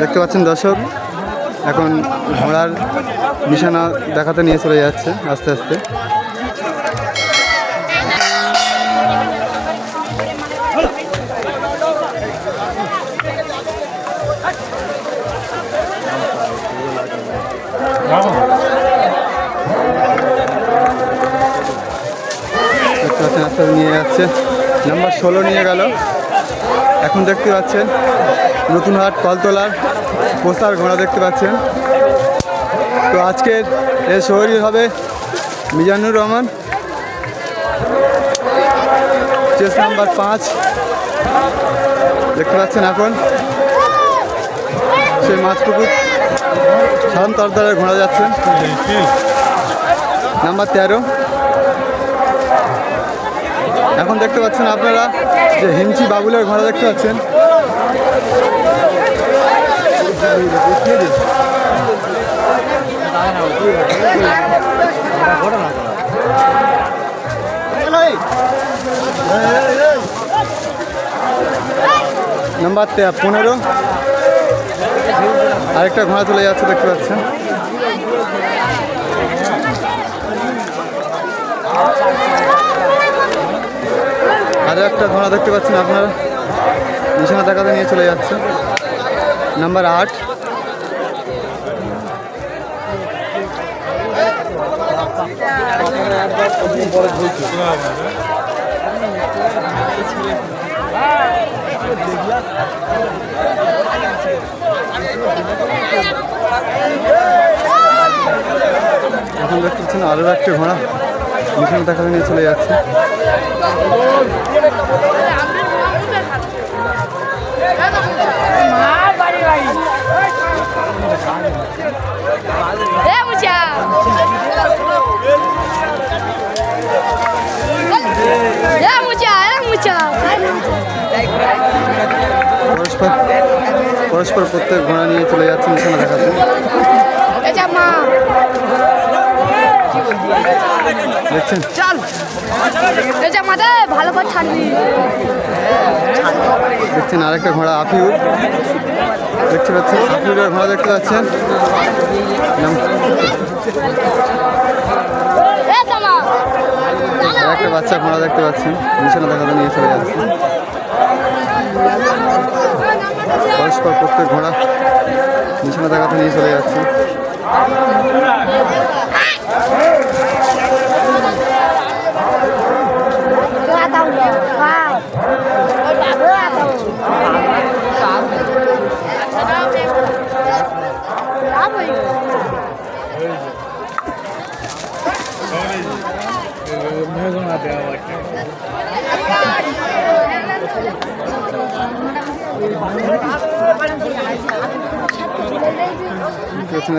দেখতে পাচ্ছেন দর্শক, এখন ঘোড়ার নিশানা দেখাতে নিয়ে চলে যাচ্ছে আস্তে আস্তে। দেখতে পাচ্ছেন আস্তে নিয়ে যাচ্ছে, নাম্বার 16 নিয়ে গেল। এখন দেখতে পাচ্ছেন নতুন হাট কলতলার পোস্টার ঘোড়া দেখতে পাচ্ছেন। তো আজকের এর শহরই হবে মিজানুর রহমান, চেস নাম্বার 5 দেখতে পাচ্ছেন। এখন সেই মাছপুকুর সাধারণ তরদারের ঘোড়া যাচ্ছেন নাম্বার 13। এখন দেখতে পাচ্ছেন আপনারা যে হিমচি বাবুলের ঘোড়া দেখতে পাচ্ছেন। নাম্বার 15 আরেকটা ঘোড়া চলে যাচ্ছে দেখতে পাচ্ছেন। আরও একটা ঘোড়া দেখতে পাচ্ছেন আপনারা, নিশানা দেখাতে নিয়ে চলে যাচ্ছে নাম্বার 8। এখন দেখতে পাচ্ছেন আরও একটা ঘোড়া নিশানা দেখাতে নিয়ে চলে যাচ্ছে। পরস্পর প্রত্যেক ঘোড়া নিয়ে চলে যাচ্ছে নিশানা দেখাতে। দেখছেন ভালো করে ছাড়বি। দেখছেন আরেকটা ঘোড়া আফিউর দেখতে পাচ্ছেন, আফিউরের ঘোড়া দেখতে পাচ্ছেন। একটা বাচ্চা ঘোড়া দেখতে পাচ্ছেন, নিশানা দেখাতে নিয়ে চলে যাচ্ছে। পরস্পর প্রত্যেক ঘোড়া নিশানা দেখাতে নিয়ে চলে যাচ্ছে।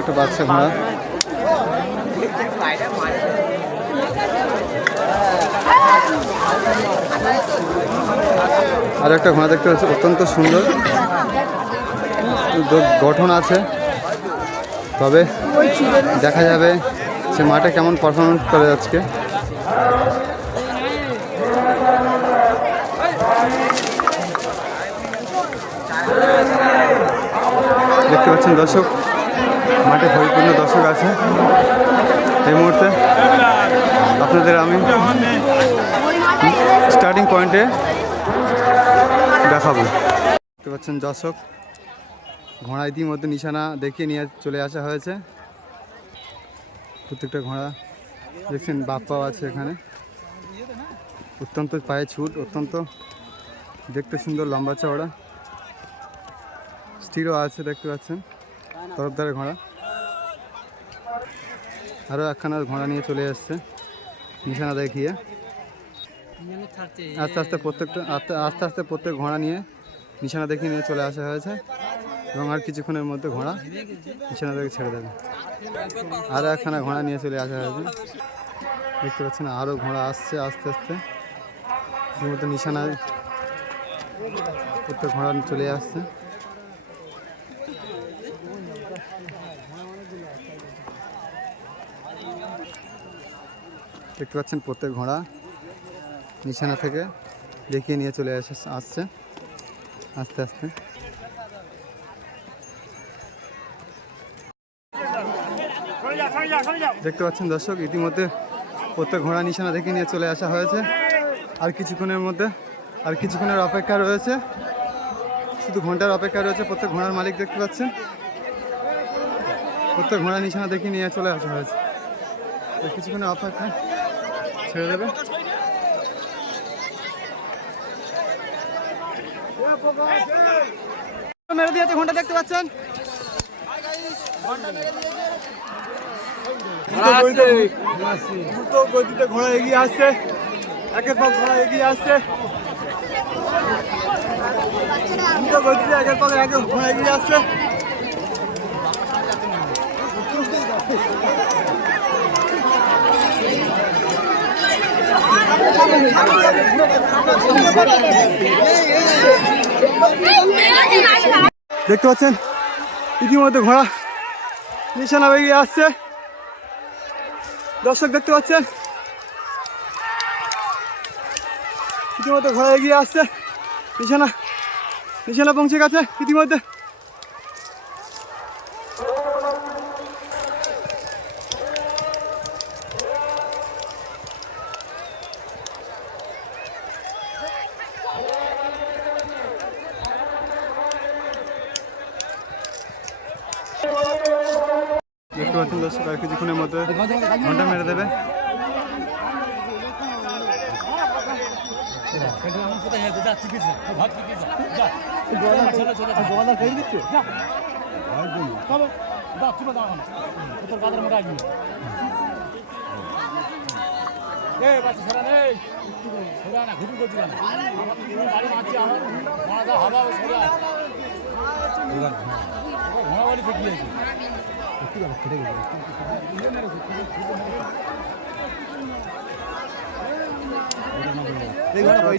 একটা বাচ্চা ঘোড়া আর একটা ঘোড়া দেখতে পাচ্ছি, অত্যন্ত সুন্দর গঠন আছে। তবে দেখা যাবে সে মাঠে কেমন পারফরমেন্স করে আজকে। দেখতে পাচ্ছেন দর্শক, মাঠে পরিপূর্ণ দর্শক আছে। এই মুহূর্তে আপনাদের আমি স্টার্টিং পয়েন্টে দেখাবো। দেখতে পাচ্ছেন দর্শক, ঘোড়া ইতিমধ্যে নিশানা দেখিয়ে নিয়ে চলে আসা হয়েছে। প্রত্যেকটা ঘোড়া দেখছেন বাপ্পাও আছে এখানে, অত্যন্ত পায়ে ছুট, অত্যন্ত দেখতে সুন্দর, লম্বা চওড়া, স্থিরও আছে দেখতে পাচ্ছেন তরফদারের ঘোড়া। আরও একখানা ঘোড়া নিয়ে চলে আসছে নিশানা দেখিয়ে। আস্তে আস্তে প্রত্যেক ঘোড়া নিয়ে নিশানা দেখিয়ে নিয়ে চলে আসা হয়েছে এবং আর কিছুক্ষণের মধ্যে ঘোড়া নিশানা দেখে ছেড়ে দেবে। আরও একখানা ঘোড়া নিয়ে চলে আসা হয়েছে দেখতে পাচ্ছেন। আরও ঘোড়া আসছে আস্তে আস্তে, এর মধ্যে নিশানায় প্রত্যেক ঘোড়া চলে আসছে। দেখতে পাচ্ছেন প্রত্যেক ঘোড়া নিশানা থেকে দেখিয়ে নিয়ে চলে আসছে আস্তে আস্তে। দেখতে পাচ্ছেন দর্শক, ইতিমধ্যে প্রত্যেক ঘোড়া নিশানা দেখে নিয়ে চলে আসা হয়েছে। আর কিছুক্ষণের অপেক্ষা রয়েছে, শুধু ঘন্টার অপেক্ষা রয়েছে। প্রত্যেক ঘোড়ার মালিক দেখতে পাচ্ছেন, প্রত্যেক ঘোড়া নিশানা দেখে নিয়ে চলে আসা হয়েছে। কিছুক্ষণের অপেক্ষা ছেড়ে দেবে। মেরে দিয়েছে ঘন্টা, দেখতে পাচ্ছেন গতিতে ঘোড়া এগিয়ে আসছে, একের পর ঘোড়া এগিয়ে আসছে, গতিতে একের পর এক ঘোড়া এগিয়ে আসছে। দেখতে পাচ্ছেন ইতিমধ্যে ঘোড়া নিশানা এগিয়ে আসছে। দর্শক দেখতে পাচ্ছেন ইতিমধ্যে ঘোড়া এগিয়ে আসছে, নিশানা পৌঁছে গেছে ইতিমধ্যে। দেখতে পাচ্ছেন দর্শক, আর কিছুক্ষণের মধ্যে ঘন্টা মেরে দেবে।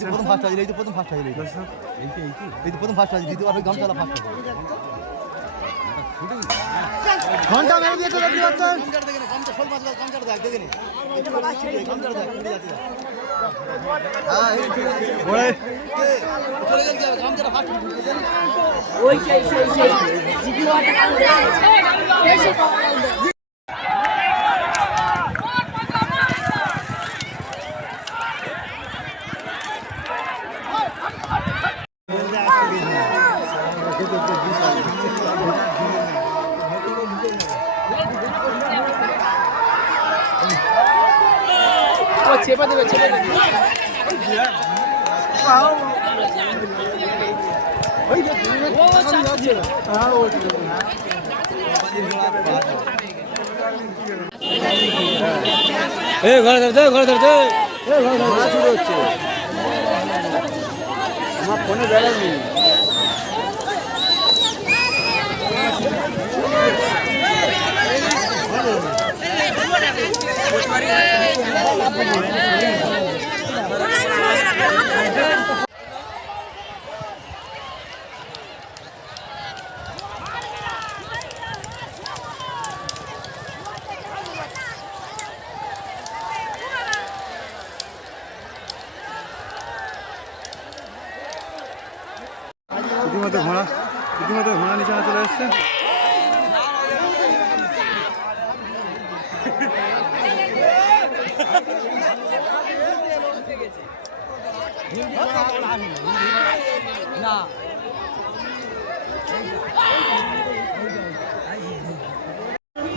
প্রথম ফার্স্ট আছে, এই তো প্রথম ফার্স্ট আছে, এই তো প্রথম ফার্স্ট আছে, দ্বিতীয়বার গামছালা ফার্স্ট আছে। ঘন্টা মেরে দিয়েছে, দেখতে পাচ্ছেন চেপে দেবে। ঘরে ধরতে শুরু হচ্ছে, আমার ফোনে বেড়ায়নি। ইতিমধ্যে ঘোড়া নিশানা চলে এসছে।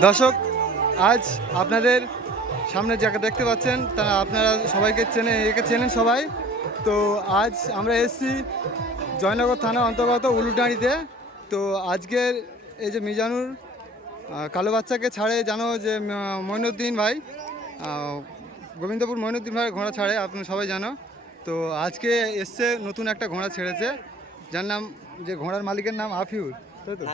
দর্শক, আজ আপনাদের সামনে যাকে দেখতে পাচ্ছেন তারা আপনারা সবাইকে চেনেন সবাই। তো আজ আমরা এসেছি জয়নগর থানা অন্তর্গত উলুডাঁড়িতে। তো আজকের এই যে মিজানুর কালো বাচ্চাকে ছাড়ে, জানো যে মইনুদ্দিন ভাই, গোবিন্দপুর মইনুদ্দিন ভাই ঘোড়া ছাড়ে, আপনারা সবাই জানো। তো আজকে এসছে নতুন একটা ঘোড়া ছেড়েছে, যার নাম, যে ঘোড়ার মালিকের নাম আফিউর, তাই তো?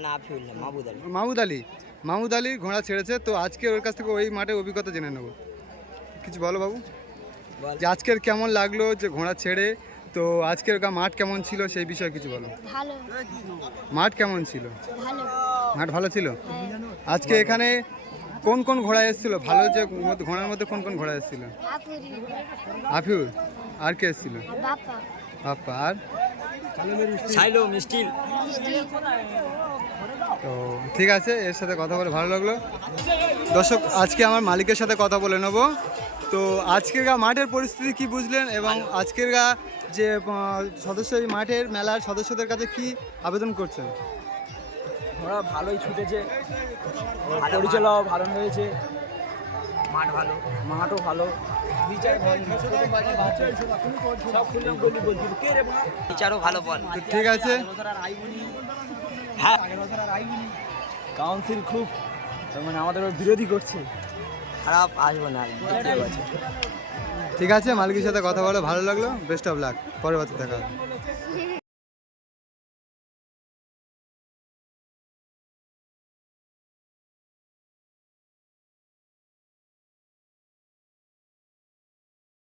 মাহমুদ আলী ঘোড়া ছেড়েছে। তো আজকে ওর কাছ থেকে ওই মাঠে অভিজ্ঞতা জেনে নেব। কিছু বলো বাবু, যে আজকের কেমন লাগলো যে ঘোড়া ছেড়ে, তো আজকের মাঠ কেমন ছিল সেই বিষয়ে কিছু বলো। ভালো। মাঠ কেমন ছিল? ভালো। মাঠ ভালো ছিল। আজকে এখানে কোন কোন ঘোড়া এসেছিল? ভালো যে ঘোড়ার মধ্যে কোন কোন ঘোড়া এসেছিল? আফিউর। আর কে এসেছিল? বাপ্পা। বাপ্পা। আর ছাইলো মিষ্টি। তো ঠিক আছে, এর সাথে কথা বলে ভালো লাগলো। দর্শক, আজকে আমার মালিকের সাথে কথা বলে নেব। তো আজকের মাঠের পরিস্থিতি কি বুঝলেন, এবং আজকের যে সদস্য এই মাঠের মেলার সদস্যদের কাছে কি আবেদন করছেন? ওরা ভালোই ছুটেছে, পরিচালনাও ভালো হয়েছে, মাঠ ভালো, মাঠও ভালো, বিচারও ভালো বল। তো ঠিক আছে, হ্যাঁ কাউন্সিল খুব মানে আমাদের বিরোধী করছে, খারাপ আসবো না। ঠিক আছে, মালিকের সাথে কথা বলে ভালো লাগলো। বেস্ট অফ লাক, পরবর্তী দেখা হবে।